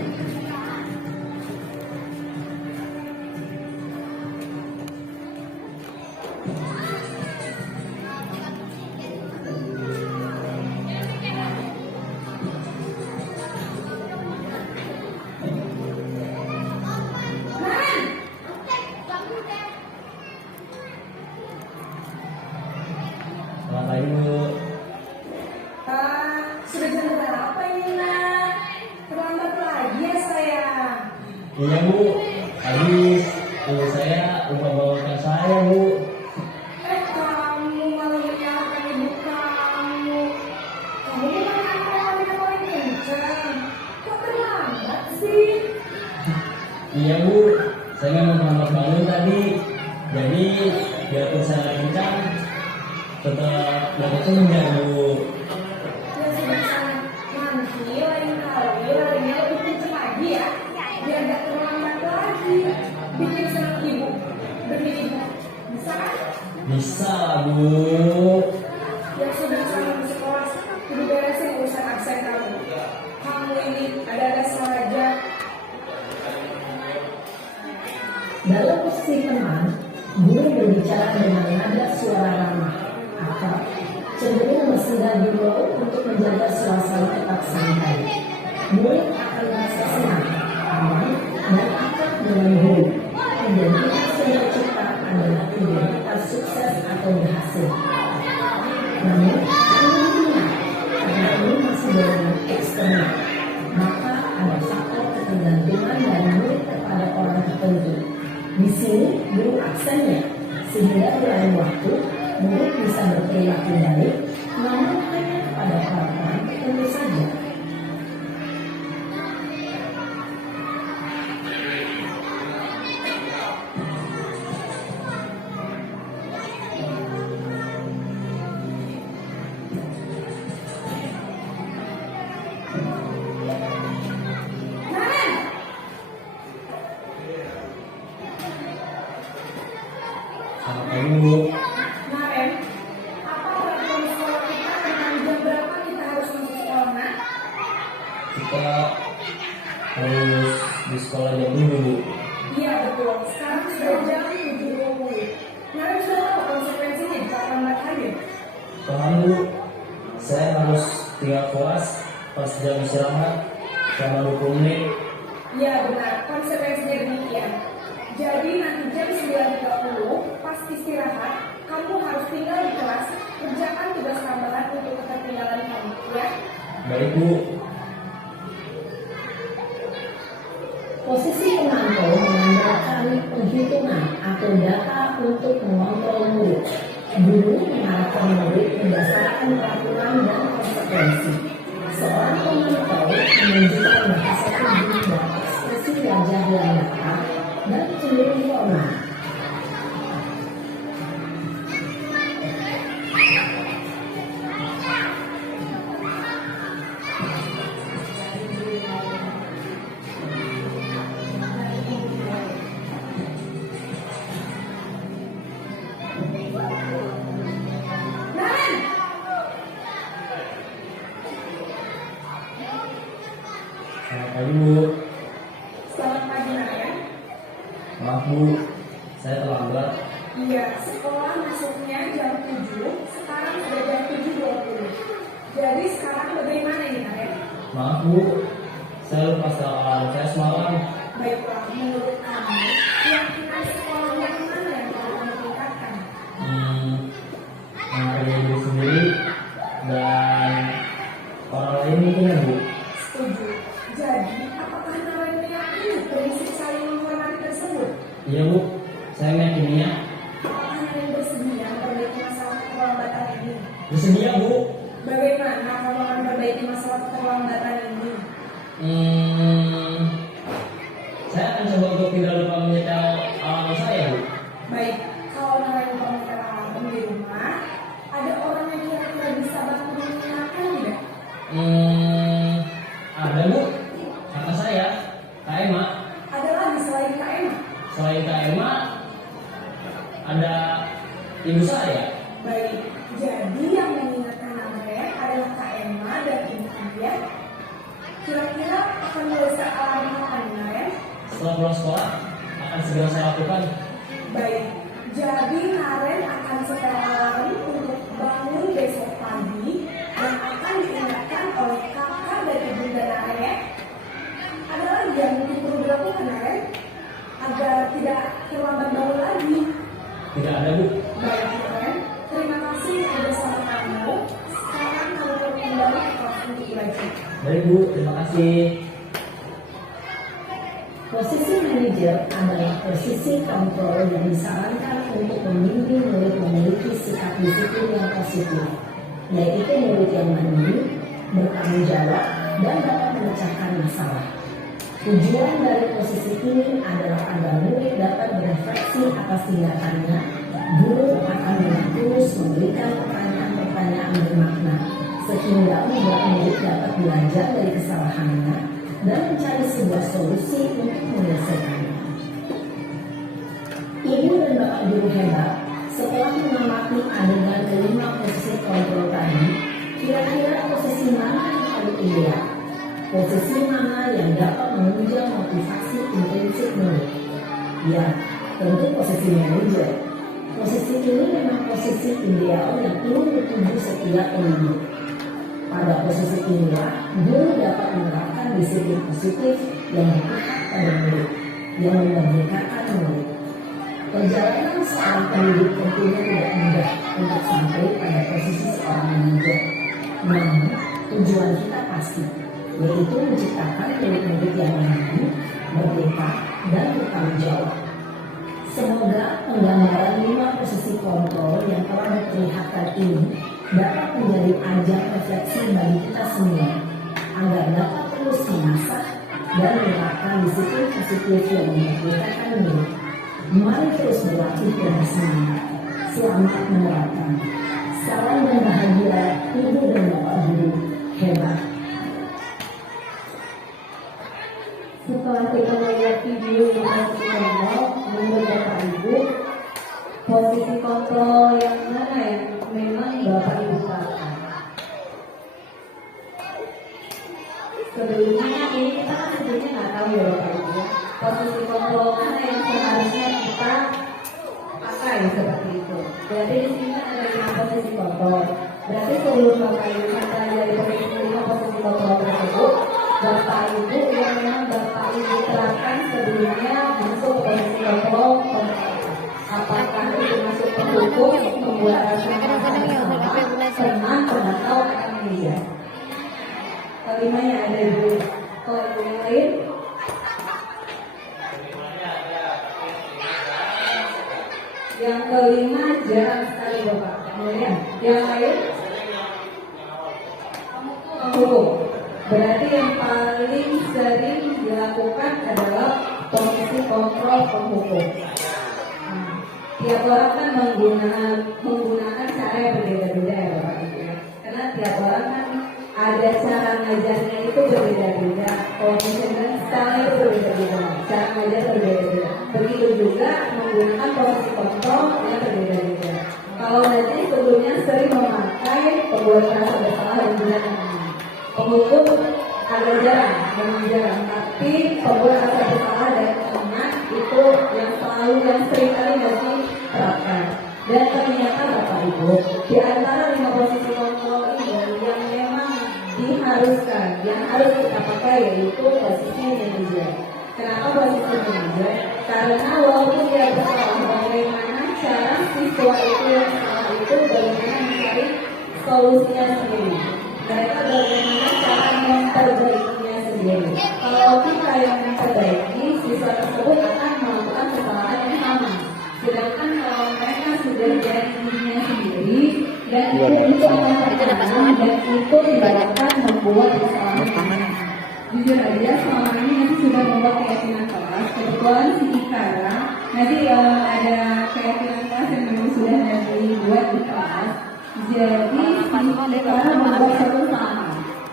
Naren, Selamat pagi Bu. sudah jam berapa ini, nak? Terlambat lagi ya, sayang. Iya Bu, habis ibu saya lupa bawakan saya Bu. Kamu malah menyalahkan ibu kamu. Kamu bukan anak yang paling kencang. Kok terlambat sih? Iya Bu, saya memang terlambat bangun tadi. Jadi biarpun saya kencang, tetap dapat senja Bu. Ya sudah sana. Nanti lain kali larinya lebih kencang lagi ya. Biar gak terlambat lagi. Bikin senang ibu. Demi ibu. Bisa kan? Bisa Bu. Ya sudah sana masuk kelas. Ibu beresin urusan absen kamu. Kamu ini ada-ada saja. Dalam posisi tenang, guru berbicara dengan nada suara ramah, akrab, cenderung bersenda guru untuk menjaga suara atau berhasil. Namun, ingat, karena ini masih dorongan eksternal, maka ada faktor ketergantungan dari murid kepada orang tertentu. Di sini guru aksennya, sehingga di lain waktu murid bisa berperilaku baik, namun hanya pada orang-orang tertentu saja. Selamat pagi Bu. Kemarin, apa peraturan sekolah kita tentang jam berapa kita harus masuk sekolah, Nak? Kita harus di sekolah jam 7 Bu. Iya betul, sekarang sudah jam 7.20. Kemarin sudah tahu konsekuensinya jika lambat hadir. Paham Bu, saya harus tinggal kelas pas jam istirahat selama 20 menit. Iya benar, konsekuensinya demikian. Jadi nanti jam 9.30 pas istirahat, kamu harus tinggal di kelas, kerjakan tugas tambahan untuk ketertinggalan kamu, ya? Baik Bu. Posisi pengampu mengandalkan penghitungan atau data untuk mengontrol murid. Guru mengarahkan murid berdasarkan peraturan dan konsekuensi. Seorang pemantau menunjukkan bahasa tubuh dan ekspresi wajah yang datar dan cenderung formal. Selamat pagi Bu. Selamat pagi, Nak, ya? Maaf Bu, saya terlambat. Iya, sekolah masuknya jam 7, sekarang sudah jam 7.20. Jadi sekarang bagaimana ini, Nak, ya? Maaf Bu, saya lupa soal saya semalam. Baiklah, menurut kamu, keyakinan sekolah yang mana yang perlu kamu tingkatkan? Menghargai diri sendiri dan orang lain mungkin ya Bu. Setuju. Jadi, apakah Naren meyakini prinsip saling menghormati tersebut? Iya Bu, saya meyakininya. Apakah Naren bersedia memperbaiki masalah keterlambatan ini? Bersedia Bu. Bagaimana kamu akan memperbaiki masalah keterlambatan ini? Saya akan coba untuk tidak lupa menyetel alarm saya Bu. Baik, kalau Naren lupa menyetel alarm di rumah, ada orang yang kira-kira bisa bantu mengingatkan tidak? Ada Bu, kata saya, Kak Emma. Ada lagi selain Kak Emma? Selain Kak Emma, ada ibu saya. Baik, jadi yang mengingatkan Naren adalah Kak Emma dan Ibu Dia. Kira-kira akan mulai alarm kapan, Naren? Setelah pulang sekolah, akan segera saya lakukan. Baik, jadi Naren akan setel alarm untuk bangun besok pagi dan akan diingatkan oleh kakak dan ibu dan Naren, ya. Ada lagi yang mungkin perlu dilakukan, Naren, agar tidak terlambat bangun lagi. Tidak ada Bu. Baik, Naren, terima kasih bersama kamu. Sekarang kamu perlu kembali ke kelas untuk belajar. Baik Bu, terima kasih. Posisi manajer adalah posisi kontrol yang disarankan untuk membimbing murid memiliki sikap disiplin yang positif, yaitu murid yang mandiri, bertanggung jawab, dan dapat memecahkan masalah. Tujuan dari posisi ini adalah agar murid dapat berefleksi atas tindakannya. Guru akan dengan tulus memberikan pertanyaan-pertanyaan bermakna, sehingga membuat murid dapat belajar dari kesalahannya dan mencari sebuah solusi untuk menyelesaikannya. Ibu dan bapak guru hebat, setelah mengamati adegan kelima posisi kontrol tadi, kira-kira posisi mana yang paling ideal? Posisi mana yang dapat menunjang motivasi intrinsik murid? Ya, tentu posisi manajer. Posisi ini memang posisi ideal yang ingin dituju setiap pendidik. Pada posisi inilah, guru dapat menerapkan disiplin positif yang berpihak pada murid, yang memerdekakan murid. Perjalanan seorang pendidik tentunya tidak mudah. untuk sampai pada posisi seorang manajer. Namun, tujuan kita pasti, yaitu menciptakan murid-murid yang mandiri, merdeka, dan bertanggung jawab. Semoga penggambaran 5 posisi kontrol yang telah diperlihatkan ini dapat menjadi ajang refleksi bagi kita semua, agar dapat terus mengasah dan menerapkan disiplin positif yang memerdekakan diri. Mari terus berlatih dan bersemangat. Selamat menerapkan. Salam dan bahagia, Ibu dan Bapak Guru hebat. Setelah kita melihat video posisi kontrol, menurut Bapak Ibu, posisi kontrol yang mana yang memang Bapak Ibu pakai? Sebelumnya ini kita kan sebelumnya nggak tahu ya Bapak Ibu, posisi kontrol mana yang seharusnya kita pakai seperti itu. Berarti di sini kan ada 5 posisi kontrol. Berarti sebelum Bapak Ibu mempelajari posisi 5 posisi kontrol tersebut, Bapak Ibu yang memang Bapak Ibu terapkan sebelumnya masuk posisi kontrol, apakah itu masuk ke hukum, membuat asuhan senang, pemantau, atau media. Kelimanya ada dulu. Kalau ibu yang lain, yang kelima jarang sekali Bapak. Kemudian yang lain, hukum. Berarti yang paling sering dilakukan adalah posisi kontrol penghukum. Tiap orang kan menggunakan cara yang berbeda-beda ya Bapak Ibu ya. Karena tiap orang kan ada cara ngajarnya itu berbeda-beda, conditioning style itu berbeda-beda, cara ngajar berbeda-beda. Begitu juga menggunakan posisi kontrol yang berbeda-beda. Kalau nanti sebelumnya sering memakai pembuat rasa bersalah dan benar penghukum agak jarang, memang jarang. Tapi pembuat rasa bersalah dan ingat itu yang selalu yang sering kali masih terapkan. Dan ternyata Bapak Ibu, di antara 5 posisi kontrol ini yang memang diharuskan, yang harus kita pakai yaitu posisi manajer. Kenapa posisi manajer? Karena walaupun dia bersalah, bagaimana cara siswa itu yang salah itu bagaimana mencari solusinya sendiri. Mereka bagaimana cara memperbaikinya sendiri. Kalau kita yang memperbaiki, siswa tersebut akan melakukan kesalahan yang sama. Sedangkan kalau mereka sudah jadi dirinya sendiri dan itu akan terkenal dan itu tidak akan membuat kesalahan. Jujur aja selama ini nanti sudah membuat keyakinan kelas. Kebetulan si Ikara nanti ada keyakinan kelas yang memang sudah dibuat di kelas. Jadi si Ikara membuat satu sama.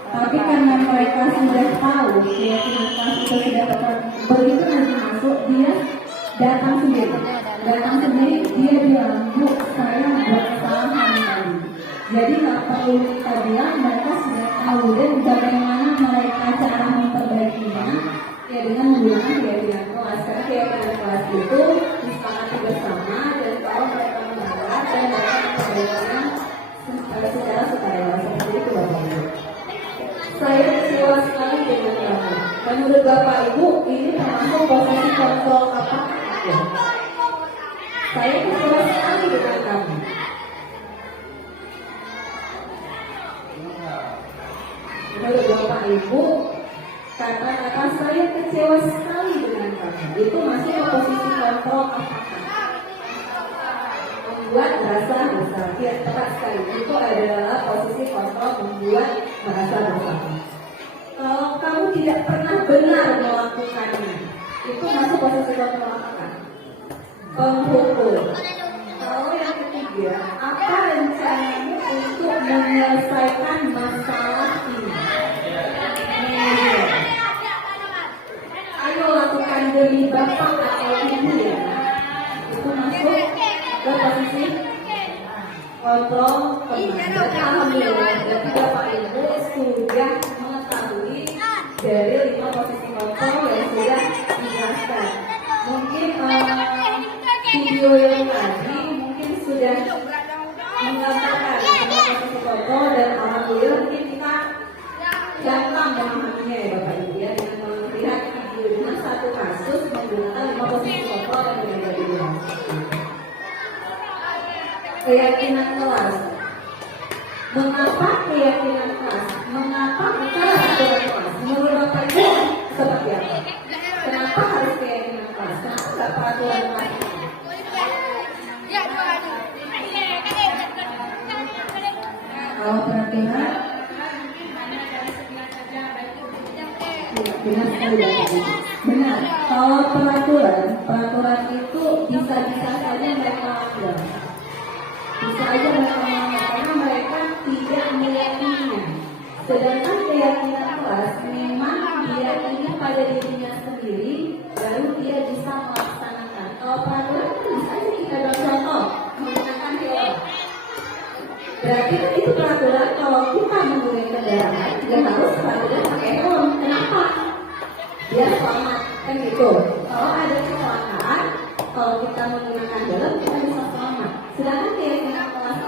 Tapi karena mereka sudah tahu keyakinan kelas itu sudah tepat, begitu nanti masuk dia datang sendiri, dia bilang, Bu, saya buat kesalahan tadi. Jadi nggak perlu kita bilang, mereka sudah tahu dan bagaimana mereka cara memperbaikinya, ya dengan menggunakan keyakinan kelas. Karena keyakinan kelas itu disepakati bersama dan kalau mereka mengalah dan mereka memperbaikinya secara sukarela. Seperti itu Bapak Ibu. Saya kecewa sekali dengan kamu. Menurut Bapak Ibu, ini termasuk posisi kontrol apa? Saya kecewa sekali dengan kamu. Menurut Bapak Ibu, kata-kata saya kecewa sekali dengan kamu. Itu masih posisi kontrol apakah? Membuat merasa bersalah. Ya, tepat sekali. Itu adalah posisi kontrol membuat merasa bersalah. Kalau kamu tidak pernah benar melakukannya, itu masuk posisi kontrol apakah? Penghukum. Kalau yang ketiga, apa rencanamu untuk menyelesaikan masalah ini? Ayo lakukan demi Bapak atau Ibu ya. Itu masuk ke posisi kontrol pemantau. Alhamdulillah, jadi Bapak Ibu sudah mengetahui dari 5 posisi kontrol yang sudah dijelaskan. Mungkin video yang tadi mungkin sudah mengatakan tentang posisi kontrol dan alhamdulillah mungkin kita gampang memahaminya ya Bapak Ibu ya, dengan melihat video dengan satu kasus menggunakan 5 posisi kontrol yang berbeda-beda. keyakinan kelas. Mengapa keyakinan kelas? Mengapa bukan aturan kelas? Menurut Bapak Ibu seperti apa? Kenapa harus keyakinan kelas? Kenapa nggak peraturan kelas? Kalau peraturan, benar sekali Bapak Ibu. Benar. Kalau peraturan itu bisa-bisa saja mereka langgar. Bisa aja mereka melanggar karena mereka tidak meyakininya. Sedangkan keyakinan kelas memang diyakini pada dirinya sendiri, baru dia bisa melaksanakan. Kalau peraturan itu bisa aja kita dalam contoh menggunakan helm. Berarti kan itu peraturan kalau kita menggunakan kendaraan dia harus peraturan pakai helm. Kenapa? Biar selamat kan gitu. Kalau ada kecelakaan, kalau kita menggunakan helm kita bisa selamat. Sedangkan keyakinan kelas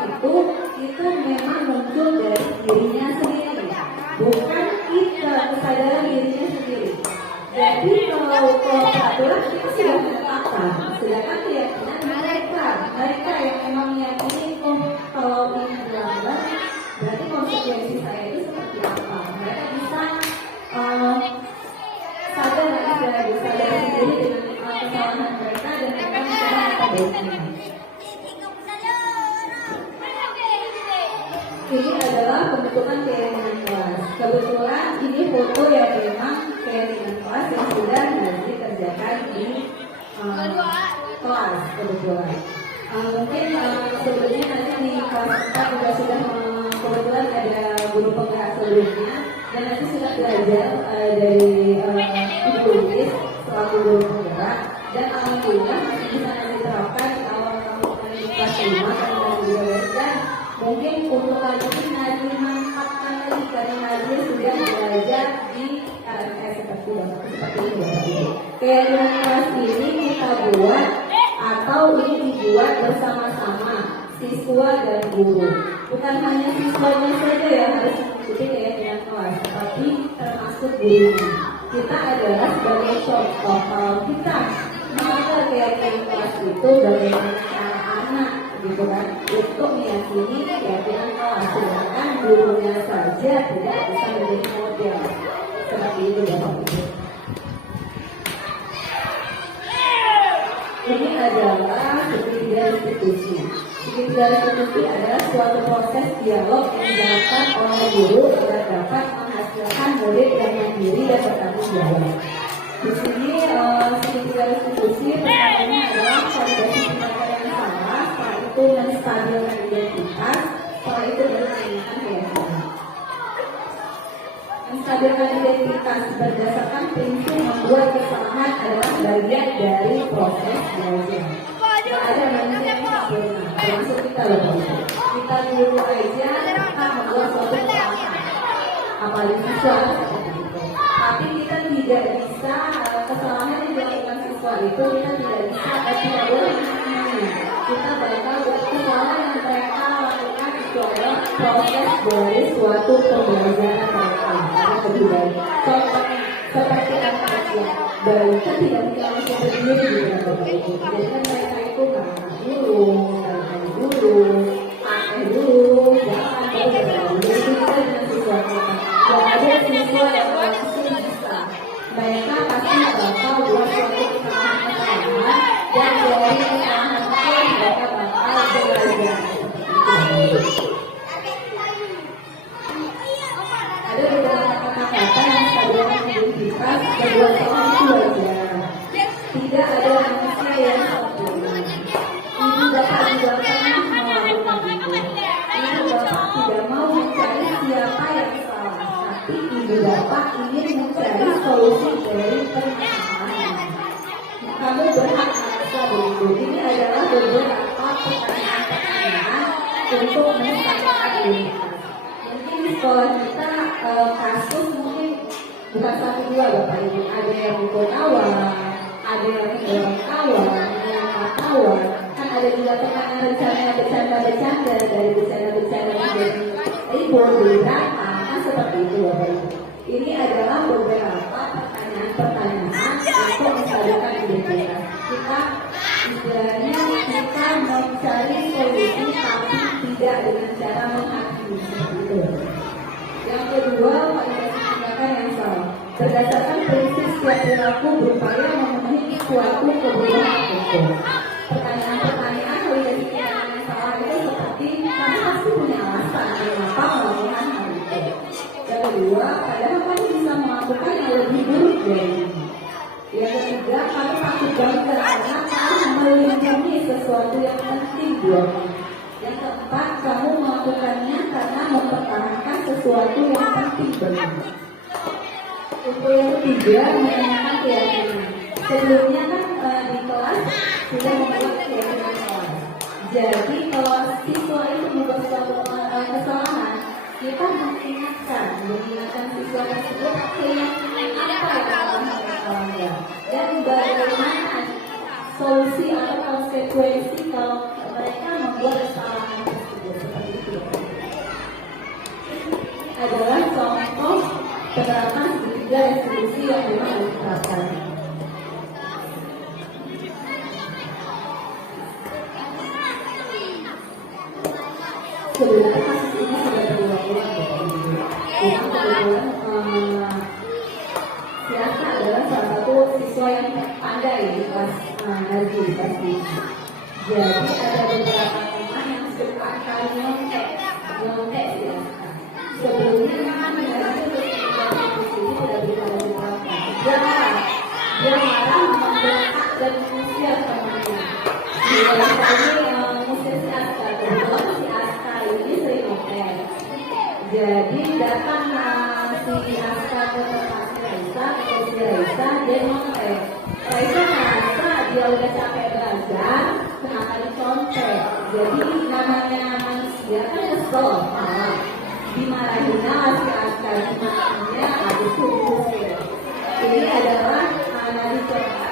itu memang muncul dari dirinya sendiri, bukan kita kesadaran dirinya sendiri. Jadi kalau peraturan kita sudah menetapkan, sedangkan keyakinan mereka yang memang meyakini kalau ini dilanggar, berarti konsekuensi saya itu seperti apa? Mereka bisa sadar sendiri dengan kesalahan mereka dan mereka bisa memperbaikinya. Ini adalah pembentukan keyakinan kelas. Kebetulan ini foto yang memang keyakinan kelas yang sudah dikerjakan di kelas kebetulan. Mungkin sebelumnya nanti di kelas 4 juga sudah kebetulan ada guru penggerak sebelumnya dan nanti sudah belajar dari Ibu Luis selaku guru penggerak dan alhamdulillah masih bisa diterapkan kalau kamu di kelas 5 dan dan mungkin untuk kali ini Nazri mantapkan lagi karena Nazri sudah belajar di RMS seperti ini. Keyakinan kelas ini kita buat atau ini dibuat bersama-sama siswa dan guru. Bukan hanya siswanya saja yang harus mengikuti keyakinan kelas, tapi termasuk gurunya. Kita adalah sebagai contoh kalau kita melanggar keyakinan kelas itu bagaimana cara anak gitu kan untuk meyakini keyakinan kelas, sedangkan gurunya saja tidak bisa menjadi model seperti itu Bapak Ibu. Ini adalah segitiga institusi. Segitiga institusi adalah suatu proses dialog yang dilakukan oleh guru agar dapat menghasilkan murid yang mandiri dan bertanggung jawab. Di sini segitiga institusi pertamanya adalah validasi tindakan yang salah, setelah itu menstabilkan identitas, setelah itu menanyakan keyakinan. Menstabilkan identitas berdasarkan prinsip membuat kesalahan adalah bagian dari proses belajar. Tidak ada manusia yang sempurna, termasuk kita loh. Kita dulu aja kita membuat suatu kesalahan, apalagi siswa seperti itu. Tapi kita tidak bisa kesalahan yang dilakukan siswa itu kita tidak bisa tidak boleh menangani. Kita bakal kesalahan yang mereka lakukan itu adalah proses dari suatu pembelajaran mereka. Lebih baik. Contohnya seperti anak-anak bayi kan tidak bisa langsung berdiri di Bapak Ibu. Jadi kan mereka itu makan dulu, pakai dulu, jangan baru berlalu. Jadi kita dengan siswa kita. Dan ada siswa yang langsung bisa. Mereka pasti bakal buat suatu kesalahan dan dari kesalahan itu mereka bakal belajar. Ada beberapa kata-kata yang stabilkan identitas kedua orang itu wajar. Tidak ada manusia yang sempurna. Ibu bapak juga pernah melakukan itu. Ibu bapak tidak mau mencari siapa yang salah, tapi ibu bapak ingin mencari solusi dari permasalahan. Kamu berhak merasa begitu. Ini adalah beberapa pertanyaan-pertanyaan untuk menstabilkan identitas. Mungkin di sekolah kita kasus mungkin bukan satu dua Bapak Ibu, ada yang mukul kawan, ada yang mendorong kawan, melangkah kawan, kan ada juga tekanan bercanda dari bercanda menjadi ribut, berantakan, kan seperti itu Bapak Ibu. Ini adalah beberapa pertanyaan-pertanyaan untuk menstabilkan identitas. Kita istilahnya kita mencari solusi perilaku berupaya memenuhi suatu kebutuhan pokok. Pertanyaan-pertanyaan validasi keyakinan yang salah itu seperti kamu pasti punya alasan kenapa melakukan hal itu. Yang kedua, padahal kamu bisa melakukan yang lebih buruk dari ini. Yang ketiga, kamu takut gagal karena kamu melindungi sesuatu yang penting buatmu. Yang keempat, kamu melakukannya karena mempertahankan sesuatu yang penting bagimu. Untuk yang ketiga, menanyakan keyakinan. Sebelumnya kan di kelas sudah membuat keyakinan kelas. Jadi kalau siswa itu membuat suatu kesalahan, kita mengingatkan siswa tersebut keyakinan apa yang telah mereka langgar dan bagaimana solusi atau konsekuensi kalau mereka membuat kesalahan tersebut. Seperti itu adalah contoh penerapan segitiga restitusi yang memang diterapkan. Sebenarnya kasus ini sudah berulang-ulang Bapak Ibu. Yang kebetulan Siasa adalah salah satu siswa yang pandai di kelas Nazi pasti. Jadi ada beberapa teman yang suka kali nyontek Siasa. Sebelumnya memang Nazi sudah beritahu dia marah membentak dan mengusir temannya. Di dalam kali mengusir si Aska, kebetulan si Aska ini sering ngomel. Jadi datang si Aska ke tempat si Raisa, dia ngomel. Raisa merasa dia udah capek belajar, kenapa dicontek. Jadi namanya manusia kan kesel, marah. Dimarahin si Aska, dimarahinnya habis itu diusir. Ini adalah analisis coba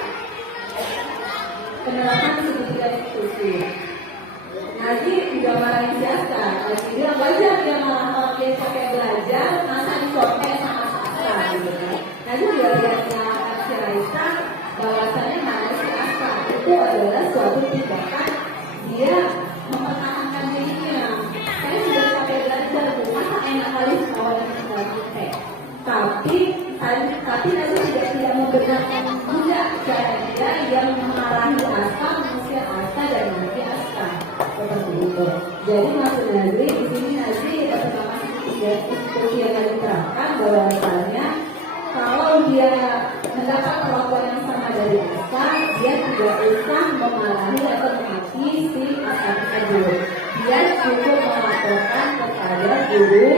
penerapan segitiga restitusi. Nazi juga marahin si Aska. Nazi bilang wajar dia malah kalau dia capek belajar, masa dicontek sama Aska gitu kan. Nazi juga lihatnya si Raisa bahwasannya mana si Aska itu adalah suatu tindakan dia mempertahankan dirinya. Saya sudah capek belajar, masa enak kali sekolah yang tinggal contek. Tapi Nazi juga tidak membenarkan juga cara dia yang memarahi Aska, mengusir Aska dan nanti Aska seperti itu. Jadi maksud Nazi di sini Nazi pertama institusi yang diterapkan bahwasanya kalau dia mendapat perlakuan yang sama dari Aska, dia tidak usah memarahi atau menghakimi si Aska tersebut. Dia cukup melaporkan kepada guru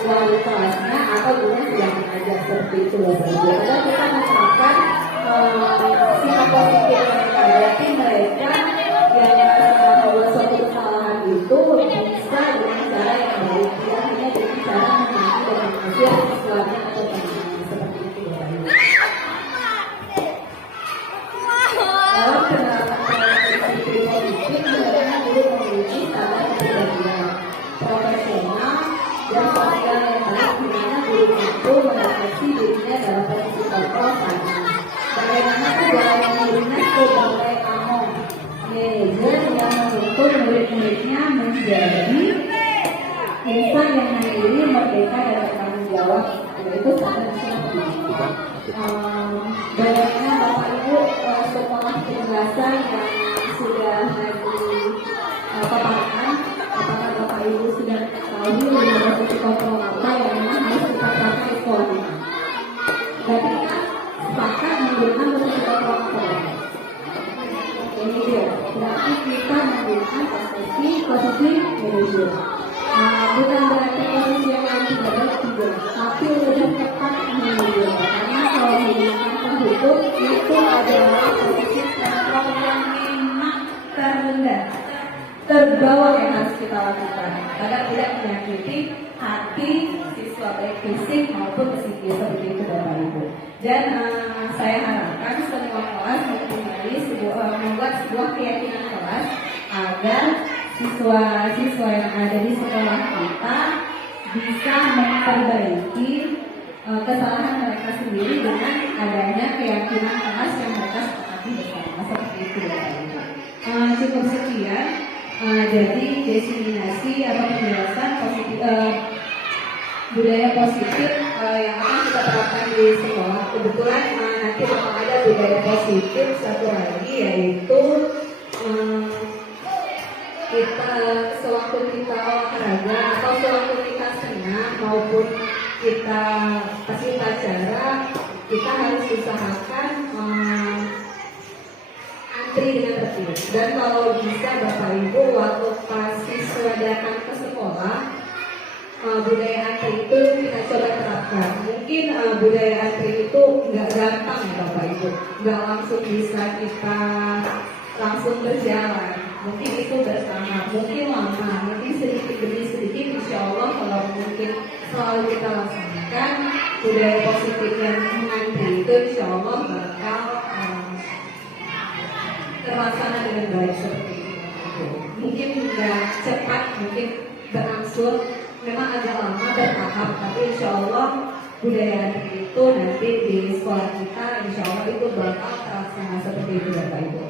wali kelasnya atau guru yang mengajar seperti itu Bapak Ibu. Agar kita menerapkan sikap positif mereka. Berarti mereka yang merasa bahwa suatu kesalahan itu bisa dengan cara yang baik. Tidak hanya dengan cara menghakimi dan mengusir siswanya atau temannya seperti itu Bapak Ibu. Dalam penerapan positif sebenarnya guru memiliki standar kepribadian profesional dan sosial yang baik di mana guru itu mendeteksi dirinya dalam posisi kontrol sana. Bagaimana perjalanan dirinya sebagai manajer yang menuntut murid-muridnya menjadi insan yang mandiri, merdeka dan bertanggung jawab, yaitu standar pendidikan. Bagaimana Bapak Ibu sekolah penjelasan yang sudah paparkan, apakah Bapak Ibu sudah tahu posisi kontrol apa yang memang harus kita terapkan di sekolah kita? Berarti kita sepakat menggunakan posisi kontrol apa? Ini dia. Berarti kita menggunakan posisi manajer. Bukan berarti posisi yang lain tidak baik tidak, tapi lebih tepat manajer. Karena kalau menggunakan penghukum itu adalah posisi kontrol yang memang terendah, terbawah yang harus kita lakukan agar tidak menyakiti hati siswa baik fisik maupun psikis seperti itu Bapak Ibu. Dan saya harapkan semua kelas membuat sebuah keyakinan kelas agar siswa-siswa yang ada di sekolah kita bisa memperbaiki kesalahan mereka sendiri dengan adanya keyakinan kelas yang mereka sepakati bersama seperti itu Bapak Ibu. Cukup sekian. Jadi diseminasi atau penjelasan positif, budaya positif yang akan kita terapkan di sekolah. Kebetulan nanti memang ada budaya positif satu lagi, yaitu kita sewaktu kita olahraga atau sewaktu kita senang maupun kita pas upacara, kita harus usahakan antri dengan tertib. Dan kalau bisa Bapak Ibu, waktu pas siswa datang ke sekolah, budaya antri itu kita coba terapkan. Mungkin budaya antri itu nggak gampang ya Bapak Ibu, nggak langsung bisa kita langsung berjalan. Mungkin itu bersama, mungkin lama, nanti sedikit demi sedikit, insya Allah kalau mungkin selalu kita laksanakan budaya positif yang mengantri itu, insya Allah bakal terlaksana dengan baik seperti itu. Mungkin nggak cepat, mungkin berangsur, memang agak lama bertahap, tapi insya Allah budaya itu nanti di sekolah kita, insya Allah itu bakal terlaksana seperti itu Bapak Ibu.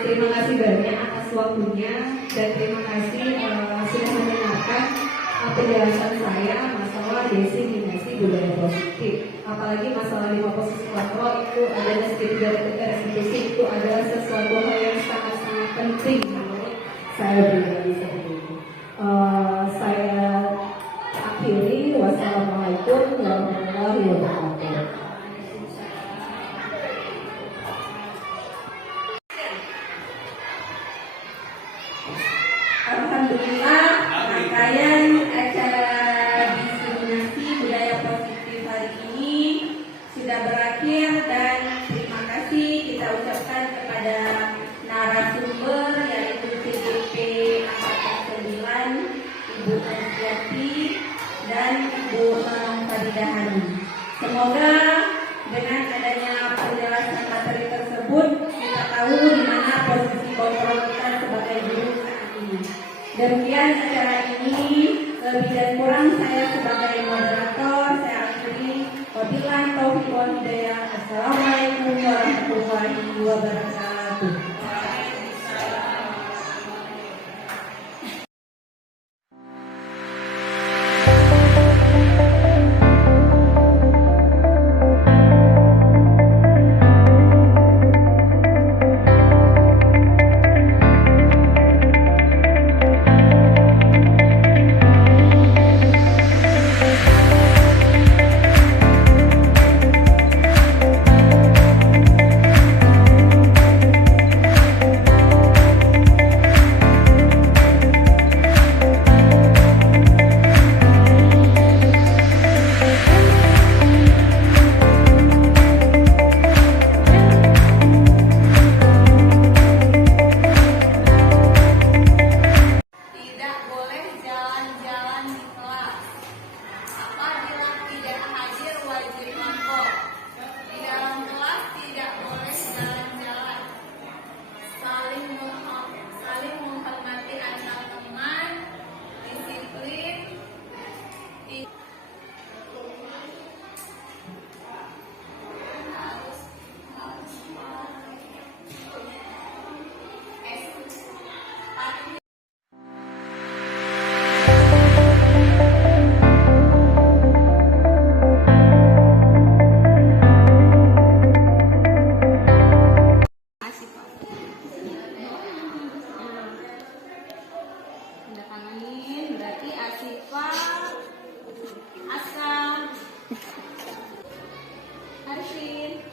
Terima kasih banyak atas waktunya dan terima kasih sudah mendengarkan penjelasan saya masalah diseminasi budaya positif. Apalagi masalah 5 posisi kontrol itu adalah restitusi, itu adalah sesuatu hal yang sangat-sangat penting menurut saya pribadi seperti itu. Saya akhiri, wassalamualaikum warahmatullahi wabarakatuh. Alhamdulillah, rangkaian acara diseminasi budaya positif hari ini sudah berakhir, dan terima kasih kita ucapkan kepada narasumber yaitu CGP Angkatan 9 Ibu Aziati dan Ibu Nanong Fadidahani. Semoga dengan adanya penjelasan materi tersebut kita tahu di mana posisi kontrol kita sebagai guru saat ini. Demikian acara ini, lebih dan kurang saya sebagai moderator saya akhiri. Wabillahi taufiq wal hidayah. Assalamualaikum warahmatullahi wabarakatuh. Arifin.